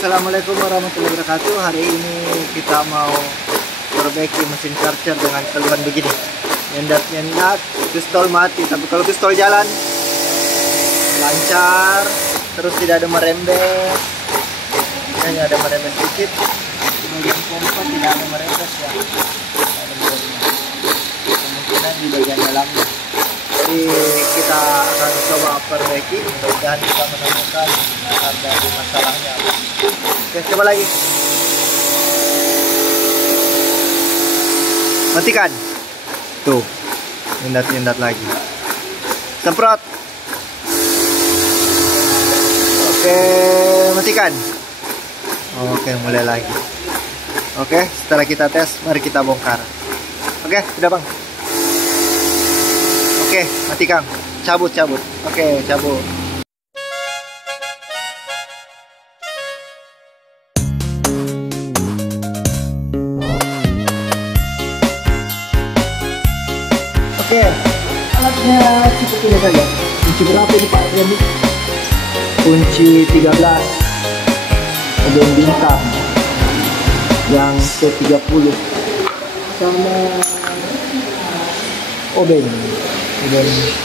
Assalamualaikum warahmatullahi wabarakatuh. Hari ini kita mau perbaiki mesin charger dengan keluhan begini. Nyendat-nyendat, pistol mati. Tapi kalau pistol jalan lancar, terus tidak ada merembet. Hanya ada merembet sedikit. Di bagian pompa tidak ada merembet ya. Kemungkinan di bagian dalamnya. Jadi kita akan coba perbaiki, mudah-mudahan kita menemukan akar dari masalahnya. Oke, coba lagi. Matikan. Tuh, nyendat-nyendat lagi. Semprot. Oke, matikan. Oke, mulai lagi. Oke, setelah kita tes, mari kita bongkar. Oke, udah bang. Oke, matikan. Cabut. Oke, cabut. Oke, alatnya cukup ini saja. Kunci berapa ini Pak Remi? Kunci 13 obeng bintang yang ke-30 sama obeng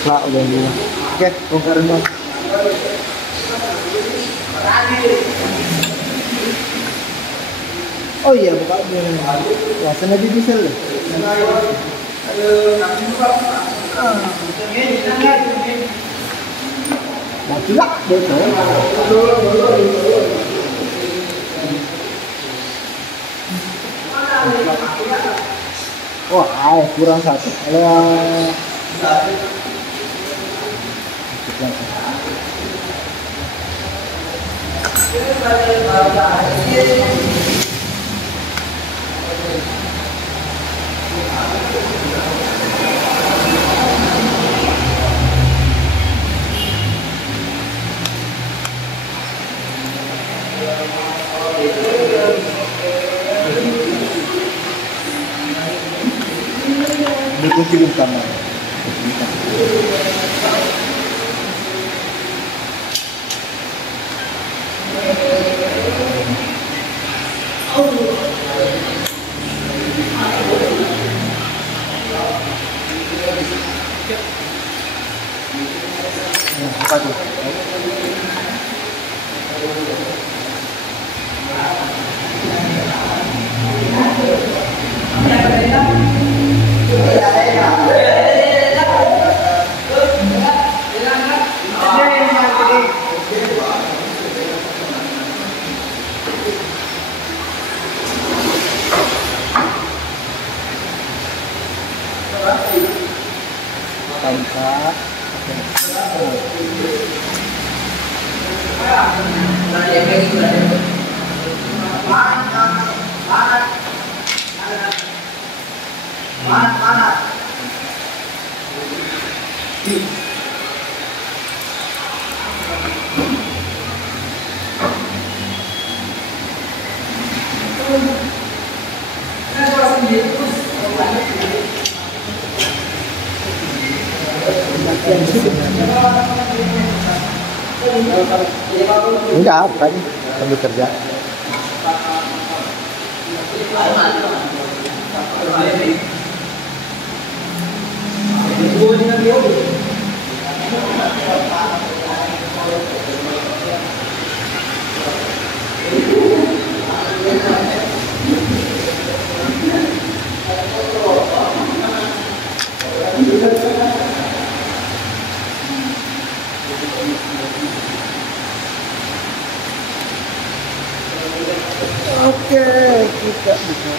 plat obeng 2. Oke, bongkarin bang. Oh iya, buka ya, sana di diesel deh. Nah, cilak betul. Wah, kurang satu. Ini kunci utama. Apa tuh? Enggak, bukan sambil kerja. Oke, kita bisa.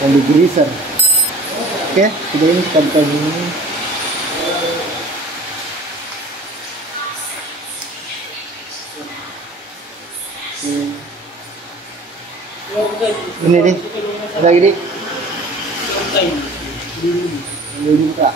Di greaser. Oke, sudah ini kita buka ini. Ini nih, ada gini. Ini buka.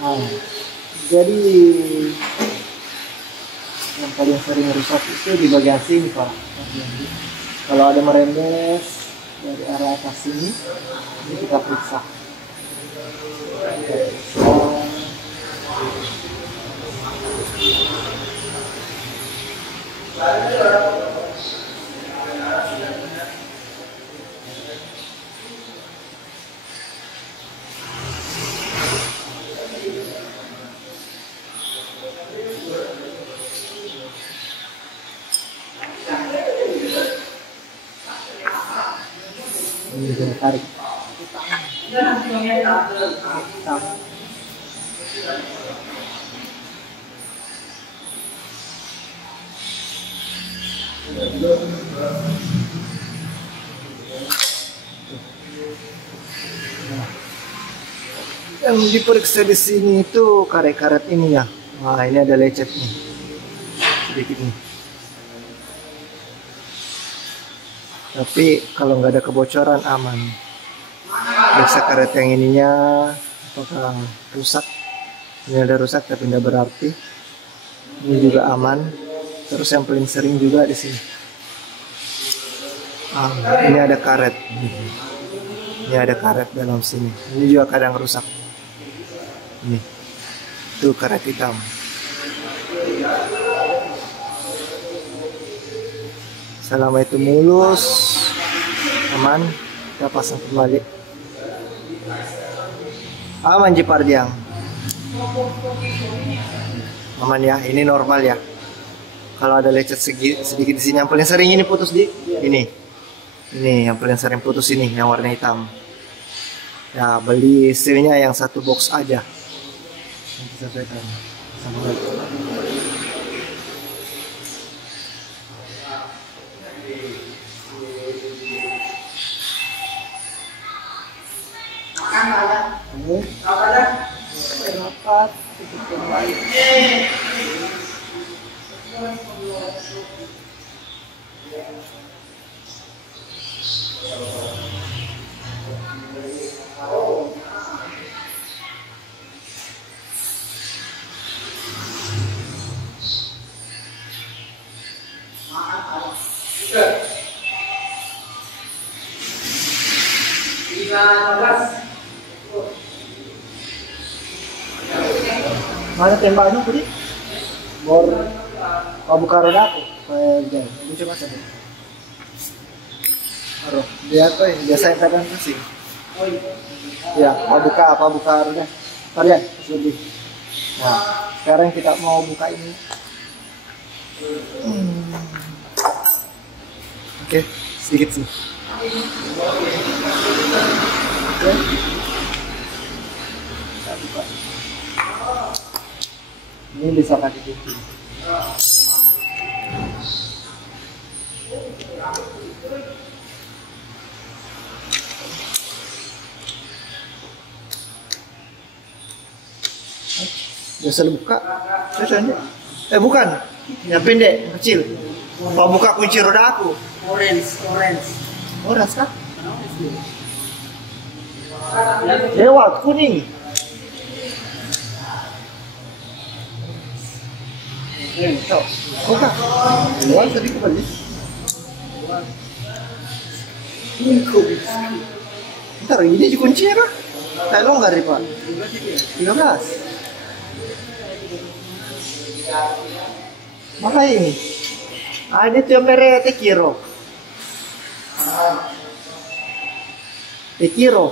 Nah, jadi yang paling sering rusak itu di bagian sini Pak. Kalau ada merembes dari arah atas sini, ini kita periksa. Ini kita tarik. Yang diperiksa di sini itu karet-karet ini ya. Nah, ini ada lecet nih, sedikit nih. Tapi kalau nggak ada kebocoran aman. Periksa karet yang ininya apakah rusak. Ini ada rusak tapi tidak berarti. Ini juga aman. Terus yang paling sering juga di sini. Ini ada karet. Ini ada karet dalam sini. Ini juga kadang rusak. Ini, itu karet hitam. Selama itu mulus, aman, kita pasang kembali. Aman Jipardiang. Aman ya, ini normal ya. Kalau ada lecet sedikit di sini, yang paling sering ini putus di ini. Ini yang paling sering putus ini, yang warna hitam. Ya, beli sealnya yang satu box aja. Nanti sesuaikan sama lagi. Rapat, tutup kembali. Mana tembaknya tadi? Bor, kau buka roda aku. Kayak ini coba saja. Aduh, dia tuh biasa yang kadang kasih. Ya, apa buka roda. Kalian lebih. Nah, sekarang kita mau buka ini. Oke, sedikit sih. Oke. Kita buka. Ini bisa pakai kunci. Biasa buka. Bukan. Yang pendek, yang kecil. Mau buka kunci roda aku. Orange kah? Lewat kuning. Buka. Lewat tadi kembali. Ntar ini kuncinya kah? Kayak longgar nih Pak. 13. Maka ini. Ini tuh yang merek Tekiro. Tekiro.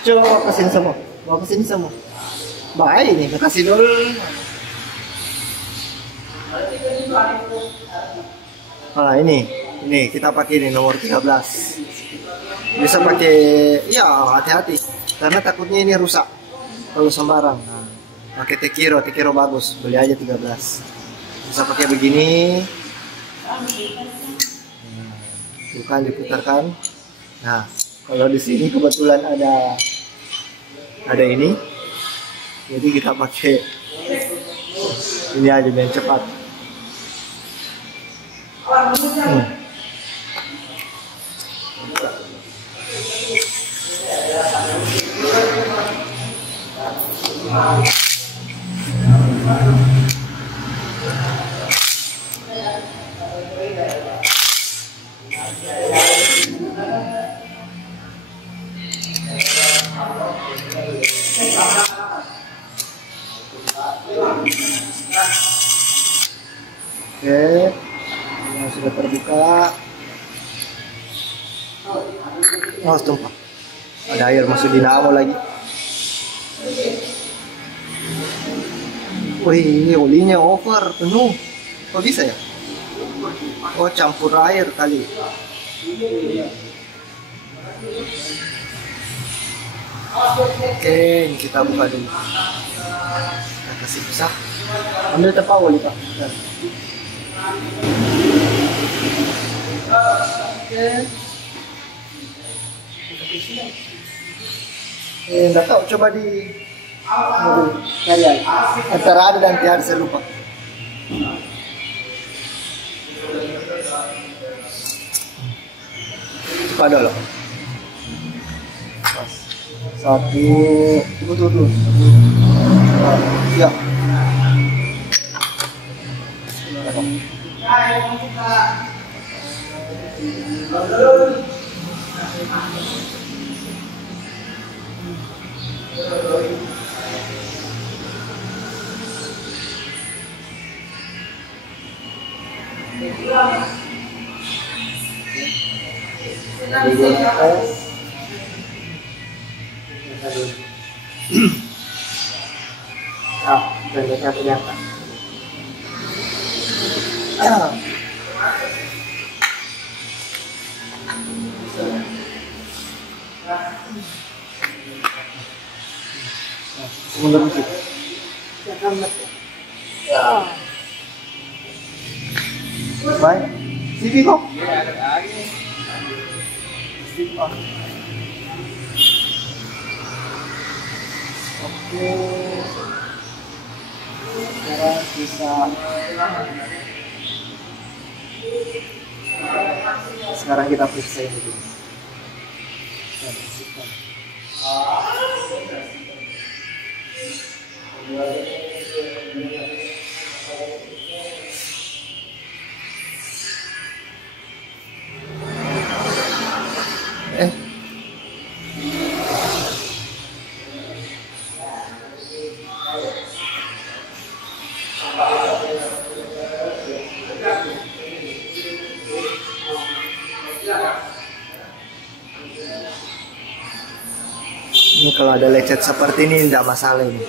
Coba bawa ke sini semua. Bawa ke sini semua. Baik ini, kasih dulu. Nah ini kita pakai ini nomor 13. Bisa pakai, ya hati-hati. Karena takutnya ini rusak kalau sembarang. Nah, pakai Tekiro bagus. Beli aja 13. Bisa pakai begini. Bukan diputarkan. Nah, kalau di sini kebetulan ada ini. Jadi kita pakai ini aja biar cepat. Oke, yang sudah terbuka. Oh, tumpah. Ada air masuk dinamo lagi. Wih, olinya over penuh. Kok bisa ya? Oh, campur air kali. Oke, ini kita buka dulu. Kita kasih pisah. Ambil tepa oli, Pak. Oke. Nggak tahu, coba di cari antara ada dan tiada, saya lupa. Coba dulu. Satu, tunggu. Ya. Bentuknya kelihatan. Mundur dikit. Baik. CV kok? Oke. Sekarang bisa. Sekarang kita periksa ini dulu. Kita bersihkan. Ini kalau ada lecet seperti ini tidak masalah ini.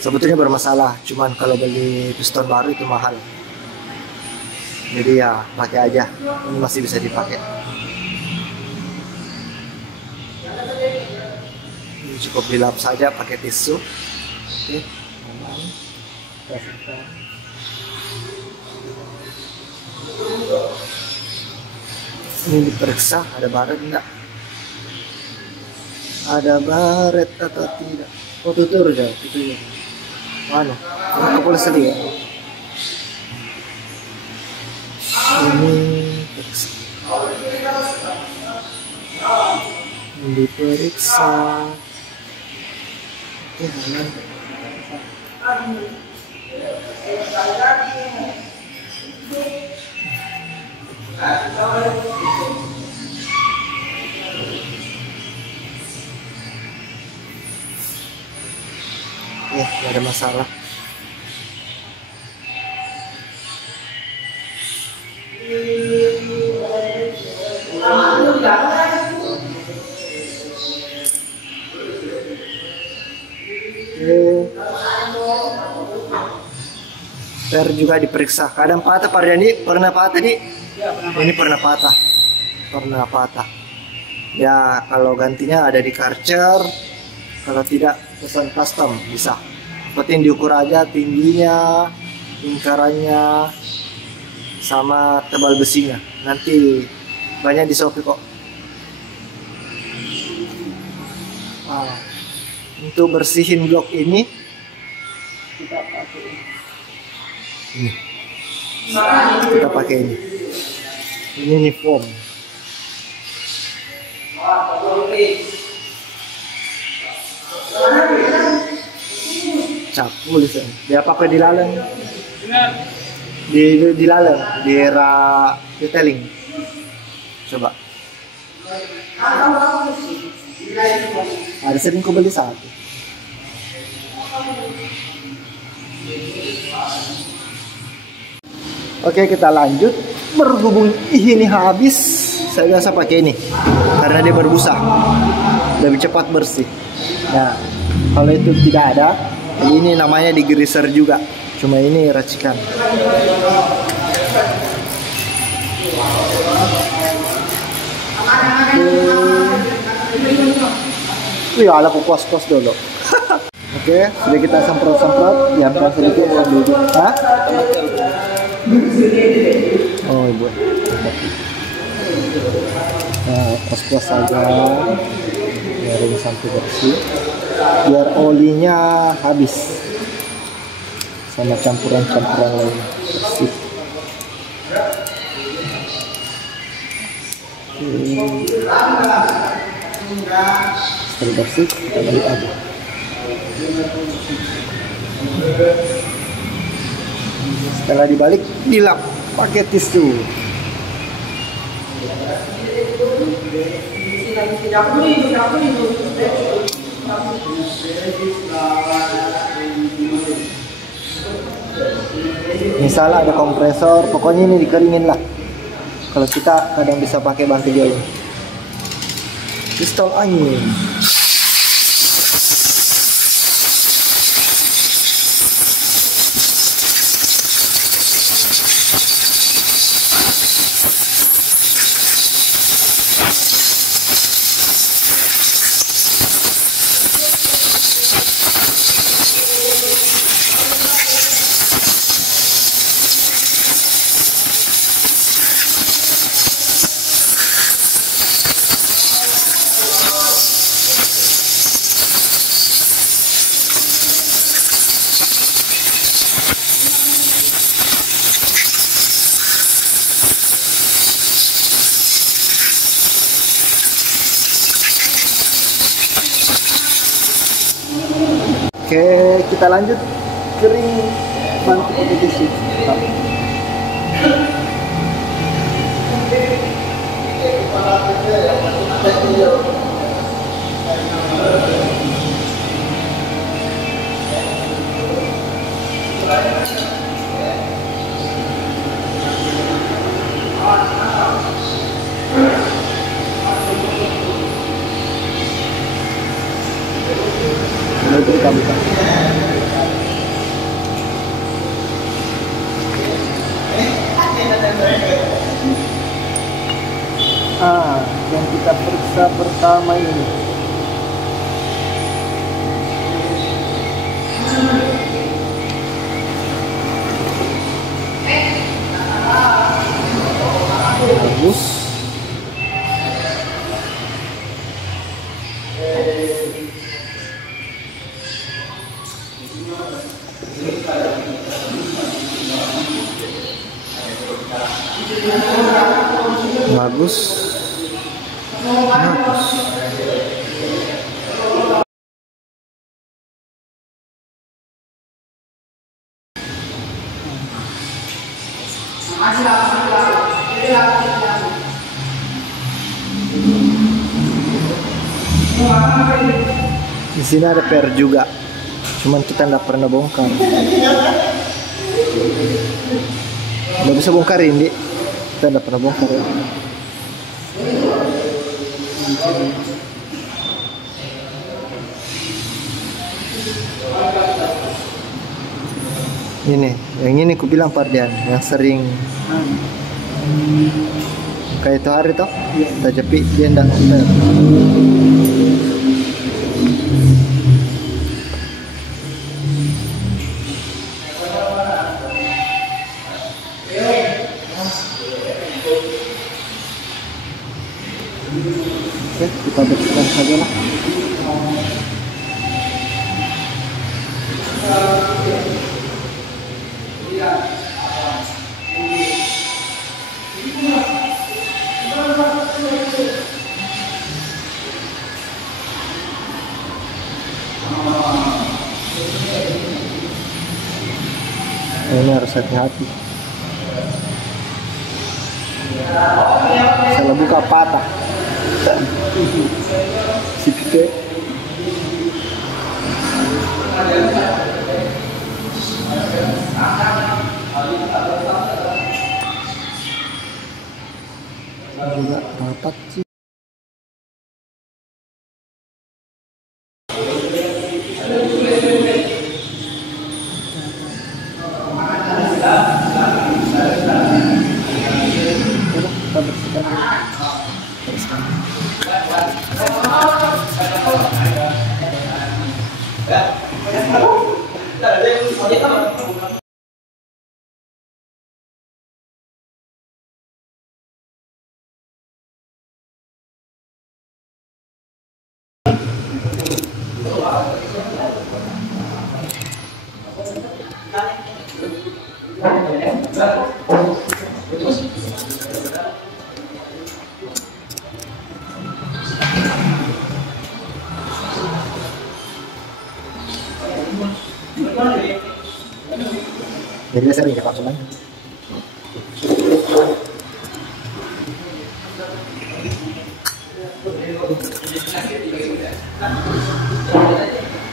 Sebetulnya bermasalah, cuman kalau beli piston baru itu mahal. Jadi ya pakai aja, ini masih bisa dipakai. Ini cukup dilap saja pakai tisu. Oke, aman. Ini diperiksa ada baret enggak? Ada baret atau tidak? Oh, tutur aja, itu ya. Mana? Ini kepala sedih ya. Ini periksa. Ini diperiksa. Oke, aman. Ya, nggak ada masalah. Per juga diperiksa. Kadang patah, Pak Riani pernah patah nih. Ini pernah patah. Pernah patah. Ya, kalau gantinya ada di Karcher. Kalau tidak pesan custom bisa. Penting diukur aja tingginya, lingkarannya, sama tebal besinya. Nanti banyak di Shopee kok. Nah, untuk bersihin blok ini kita pakai ini. Kita pakai ini. Ini foam. Capu lisan. Dia pakai dilaleng. Dilaleng, di era detailing. Coba. Ada sering ku beli satu. Oke, kita lanjut. Berhubung ini habis, saya biasa pakai ini karena dia berbusa, lebih cepat bersih. Nah, kalau itu tidak ada, ini namanya digreaser juga, cuma ini racikan. Wih, ala kuas-kuas dulu. Oke, sudah kita semprot-semprot, diamkan sedikit dulu. Hah? Oh, ibu. Nah, kuas-kuas saja, biarin sampai bersih, biar olinya habis sama campuran-campuran lain bersih. Setelah bersih, kita balik aja. Setelah dibalik, dilap pakai tisu. Misalnya ada kompresor, pokoknya ini dikeringin lah. Kalau kita kadang bisa pakai bantu dia ini. Pistol angin. Oke, kita lanjut kering bantu pakai tisu. Lalu kita buka. Yang kita periksa pertama ini. Bagus. Bagus. Di sini ada per juga, cuman kita nggak pernah bongkar. Nggak bisa bongkar ini, kita nggak pernah bongkar ya. Ini, yang ini ku bilang Pardian, yang sering kayak itu hari toh, kita jepit dia ndak ngomel. Oke, kita bersihkan saja lah. Ini harus hati-hati. Salah buka patah. Si gede. Juga rapat sih. Jadi dia sering kakak cuman.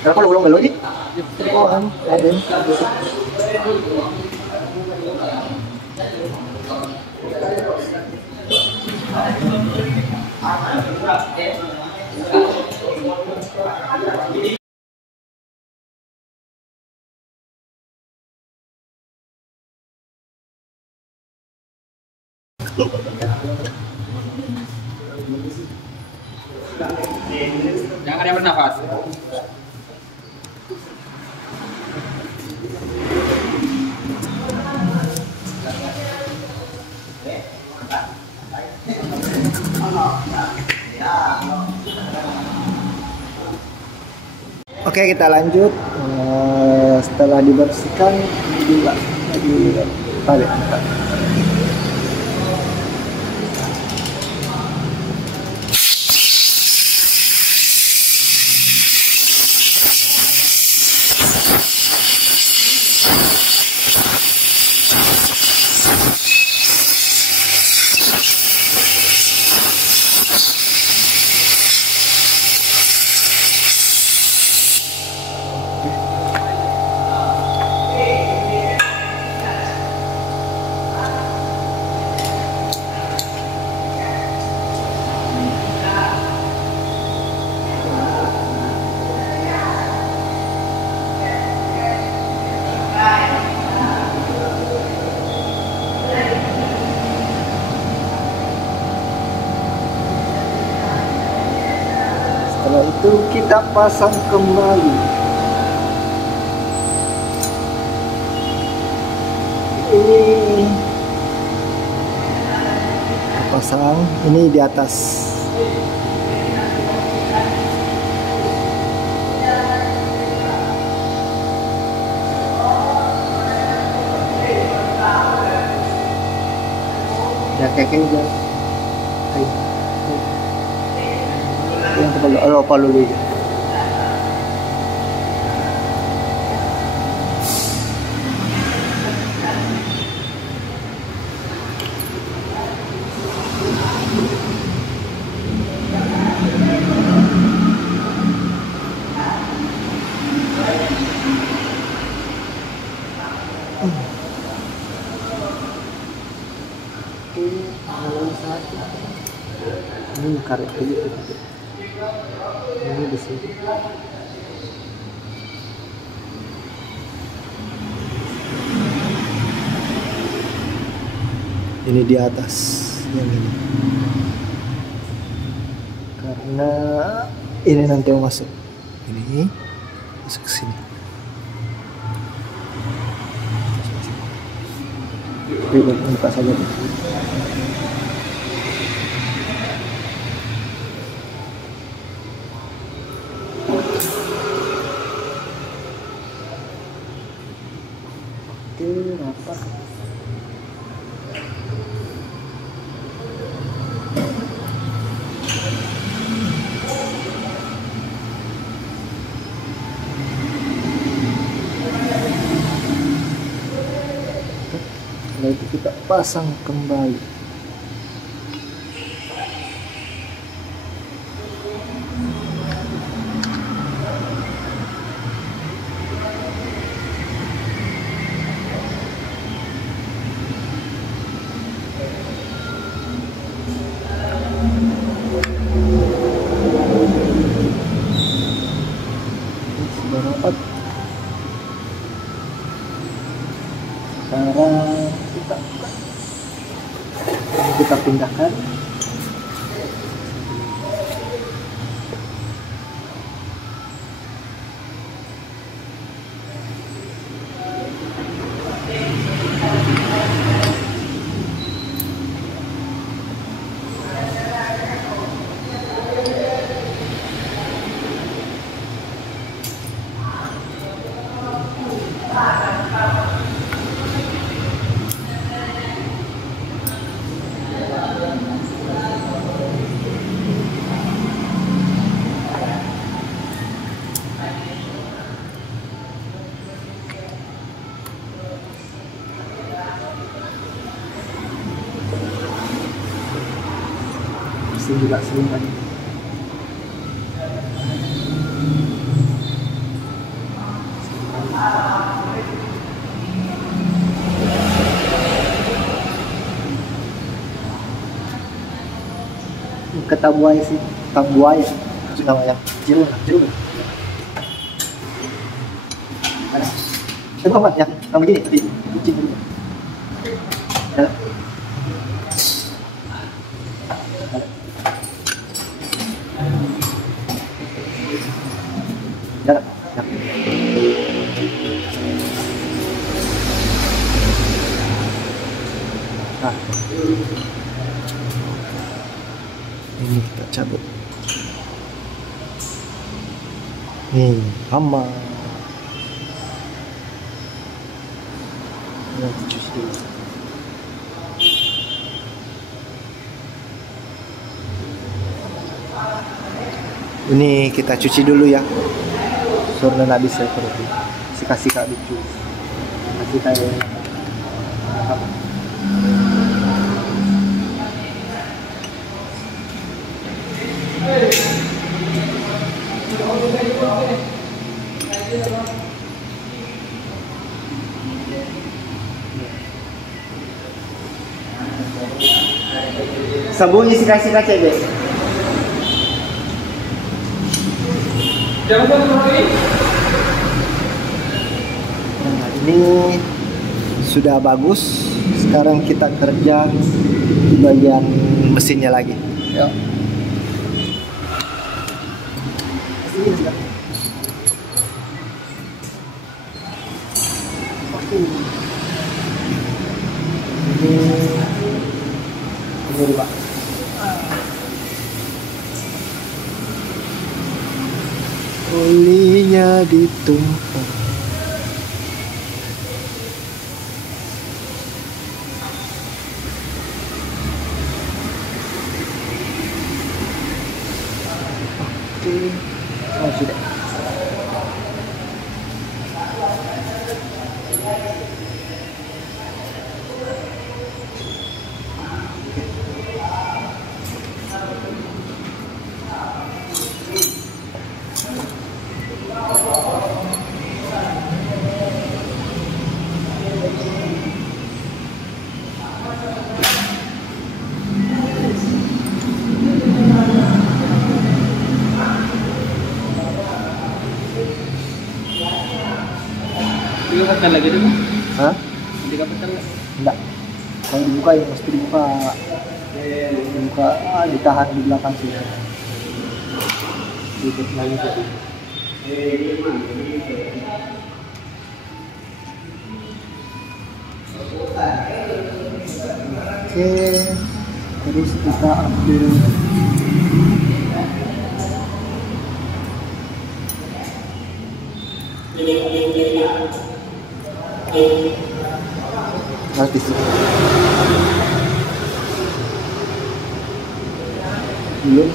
Kenapa lu belum belok nih? Oh kan, ada. Jangan yang bernafas. Oke, kita lanjut. Setelah dibersihkan juga ditarik. Setelah itu kita pasang kembali. Ini pasang, ini di atas. Ya kayak gini aja. Yang palu dulu. Ini karet begitu. Ini di sini. Ini di atas yang ini. Karena ini nanti mau masuk. Ini masuk ke sini. Buka saja. Rapat. itu kita pasang kembali. Sudah rapat. Sekarang kita pindahkan. Sini juga sering lagi. Kata buaya sih, kata buaya itu namanya kecil, kecil. Ada, coba mat ya, kamu gini, tadi kucing dulu. Ada. Jalan, ya. Nah, ini kita cabut. Nih, aman. Ini cuci dulu. Ini kita cuci dulu ya. Soalnya nggak bisa perlu kasih kak lucu, kasih kayak apa? Sabunnya sih kasih kaca deh. Nah, ini sudah bagus. Sekarang kita kerja di bagian mesinnya lagi. Ya. Ini Pak. Olinya ditumpah. Oke, oh sudah. Dikapatkan lagi dulu? Hah? Dikapatkan lagi? Enggak. Kalau dibuka ya mesti dibuka. Dibuka, ditahan di belakang sini. Dikit lagi tadi. Oke, terus kita ambil artis belum.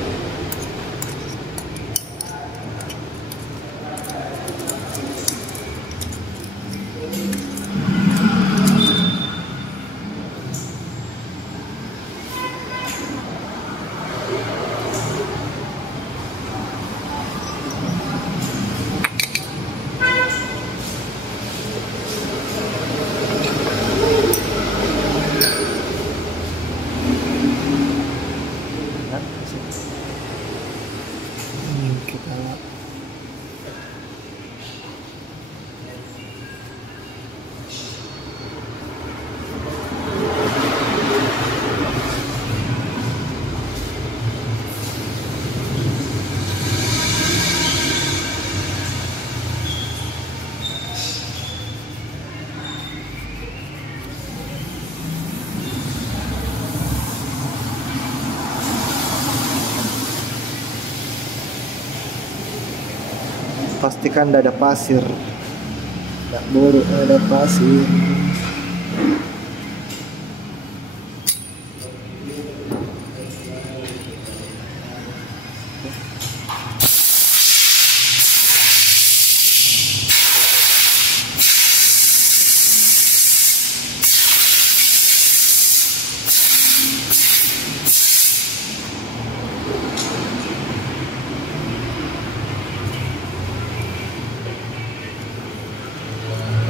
pastikan tidak ada pasir, tidak boleh ada pasir.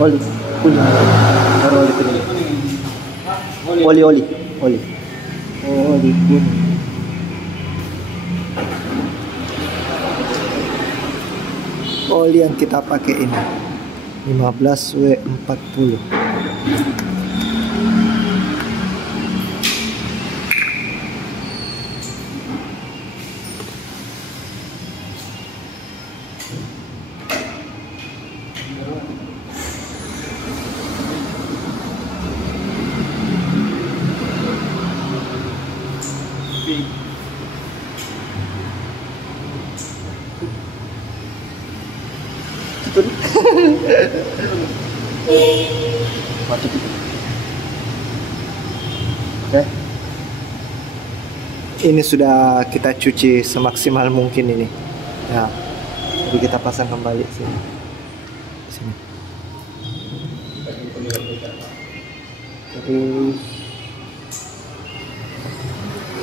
Oli, taruh oli kuning. Oli. Oh, oli kuning. Oli yang kita pakai ini 15W40. Oke. Ini sudah kita cuci semaksimal mungkin ini. Ya. Jadi kita pasang kembali sini. Jadi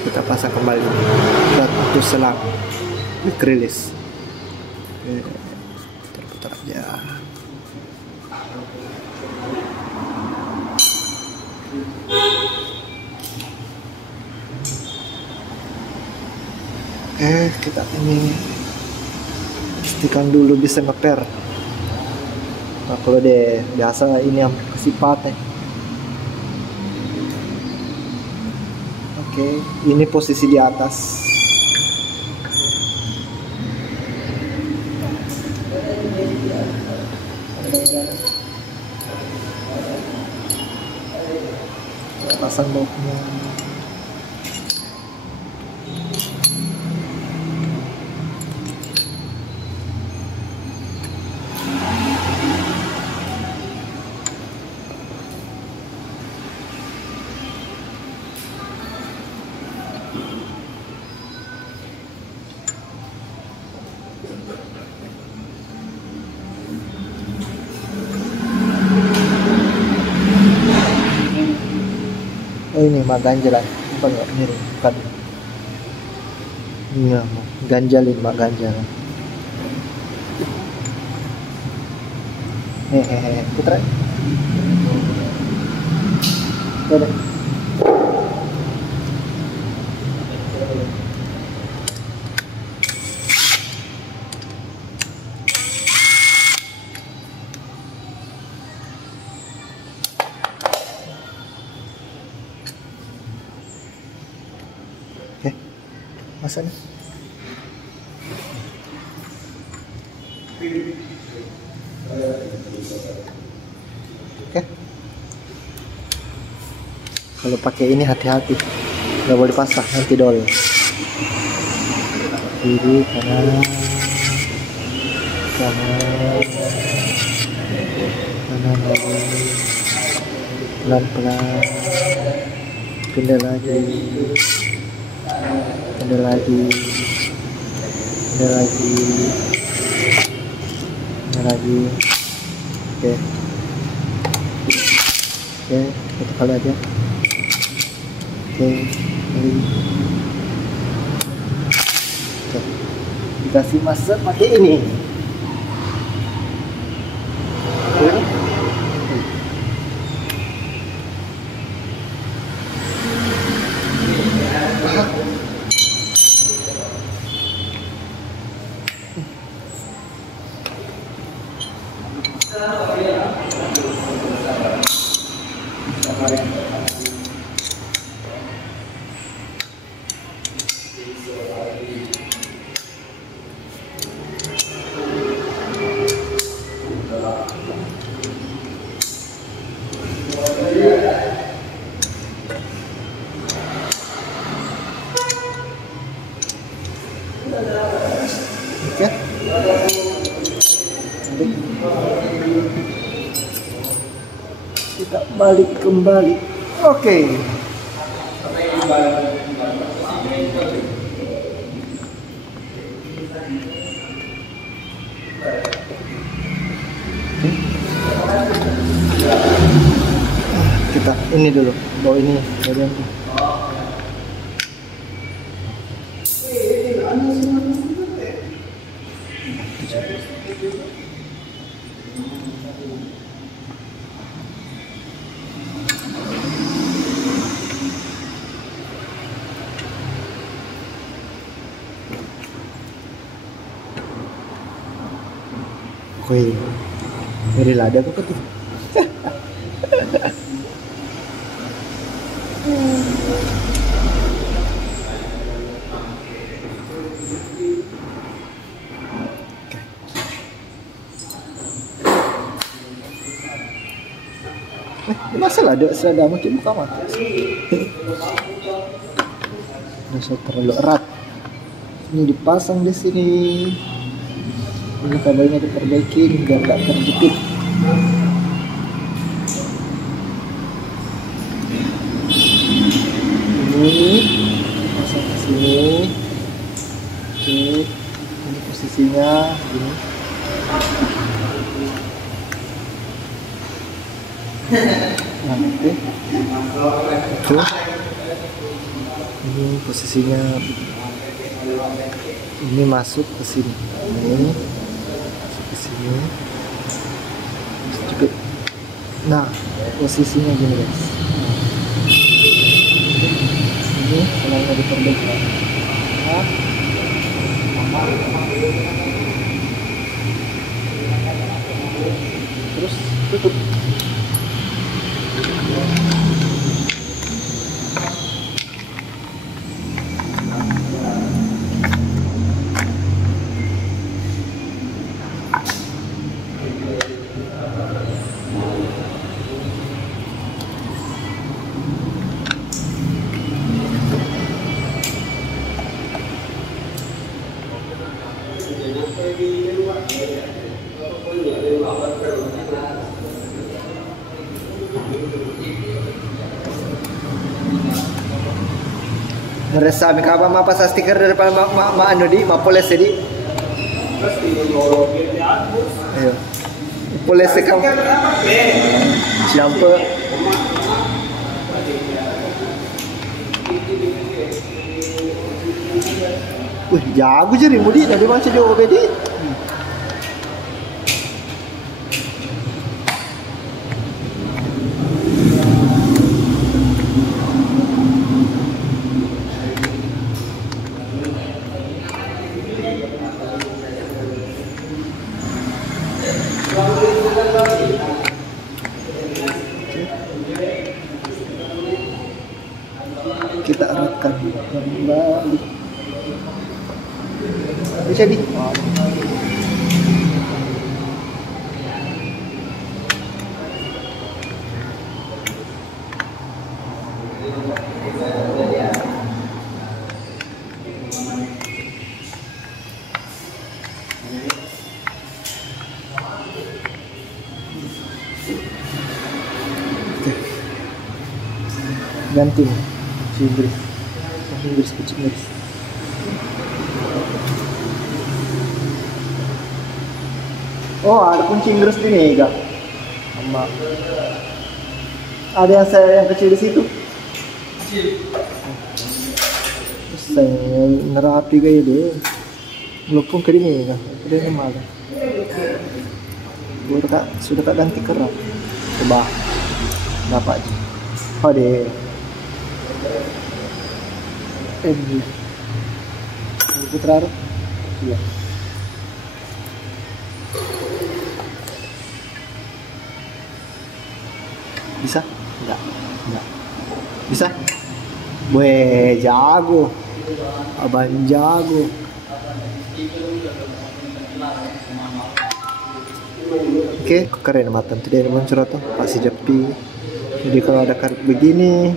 kita pasang kembali satu selang quick release. Putar-putar aja. Kita ini pastikan dulu bisa ngeper. Nah, kalau deh biasa ini yang kasih patah. Oke, ini posisi di atas. Pasang bautnya. Oh ini mak ganjalan, bukan nggak miring, bukan. Iya, ganjalin mak ganjalan. Putra. Ada. Oke, masanya. Oke. Kalau pakai ini hati-hati, nggak boleh pasang nanti dol. Kiri kanan lagi, pelan-pelan, pindah lagi, oke, satu kali aja. Oke, dikasih masker pakai ini. Oke. Kita balik kembali. Oke. Kita ini dulu, bawa ini bagian ini. Wih, dari lada kok tuh. Masa lada serada mungkin buka mata. Masa terlalu erat. Ini dipasang di sini. Ini kabelnya diperbaiki biar nggak terjepit. Ini pasang ke sini. Oke, ini posisinya gini. Nah, oke. Oke. Ini posisinya. Ini masuk ke sini. Ini ke sini. Cukup. Nah, posisinya gini guys. Ini selangnya diperbaiki. Nah. Terus tutup. Merasa mi kaba mapas stiker daripada anu di mapoles di. Ayo. Poles kamu. Siapa? Wih, jago jadi mudi dari macam dia obedi. Kita eratkan kembali. Bisa di. Ganti Inggris kecil Inggris. Oh, ada kunci Inggris ini enggak? Sama. Ada yang kecil di situ. Kecil. Saya nerapi kayak deh. Walaupun ke ini enggak, ke ini malah. Sudah tak ganti kerak. Coba. Berapa aja? Oh deh. Ini putar iya. Bisa? Enggak. Bisa? Weh, jago. Abang jago. Oke, keren matan tuh dia muncul tuh pasti jepi. Jadi kalau ada karet begini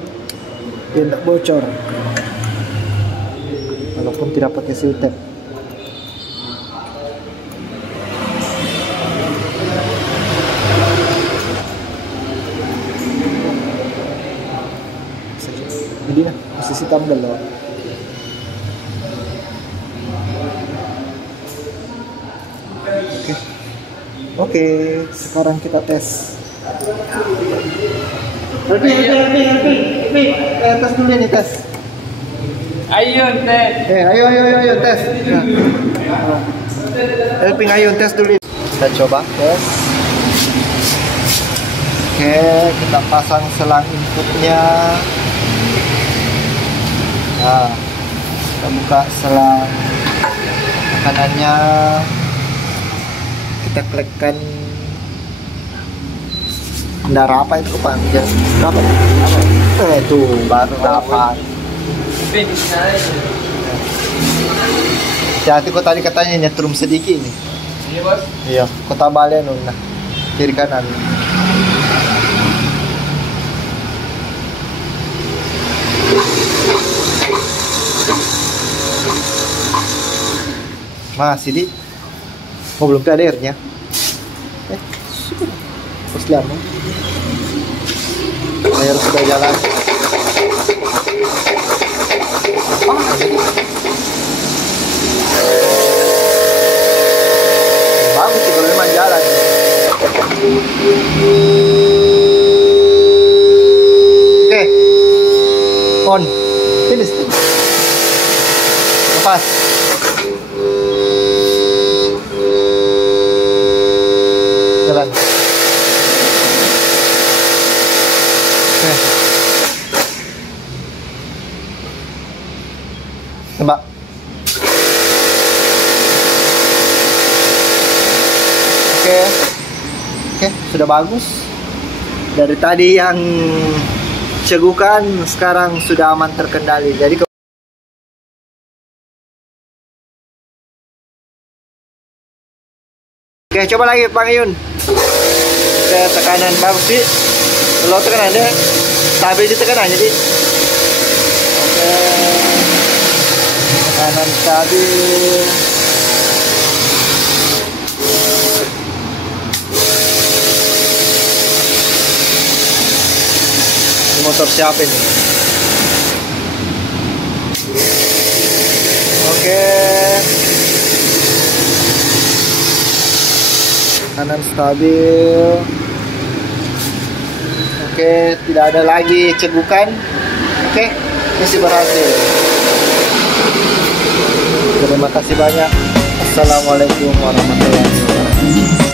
dia tidak bocor. Walaupun tidak pakai seal tape. kasih tambah loh. Oke, sekarang kita tes. Tes dulu nih, tes. Ayo tes. Ayo tes. Helping, ayo tes dulu. Kita coba tes. Oke, kita pasang selang inputnya. Nah, kita buka selang kanannya. Kita klikkan bendera apa itu Pak? Berapa? Itu baru dapat. Jadi kok tadi katanya nyetrum sedikit nih. Iya bos. Iya, kota balen nah kiri kanan. Masih di. Oh belum ada airnya. Terus lama. Air sudah jalan. Bagus sih kalau memang jalan. Oke. On. Finish. Lepas. Jalan. Oke. Tembak. Oke, sudah bagus. Dari tadi yang cegukan sekarang sudah aman terkendali. Jadi oke, coba lagi Bang Yun. Ke tekanan bagus sih. Lo tekanan deh. Stabil di tekanan jadi. Oke. Tekanan stabil. Motor siapa ini? Oke. Kanan stabil. Oke, tidak ada lagi cegukan. Oke, misi berhasil. Terima kasih banyak. Assalamualaikum warahmatullahi wabarakatuh.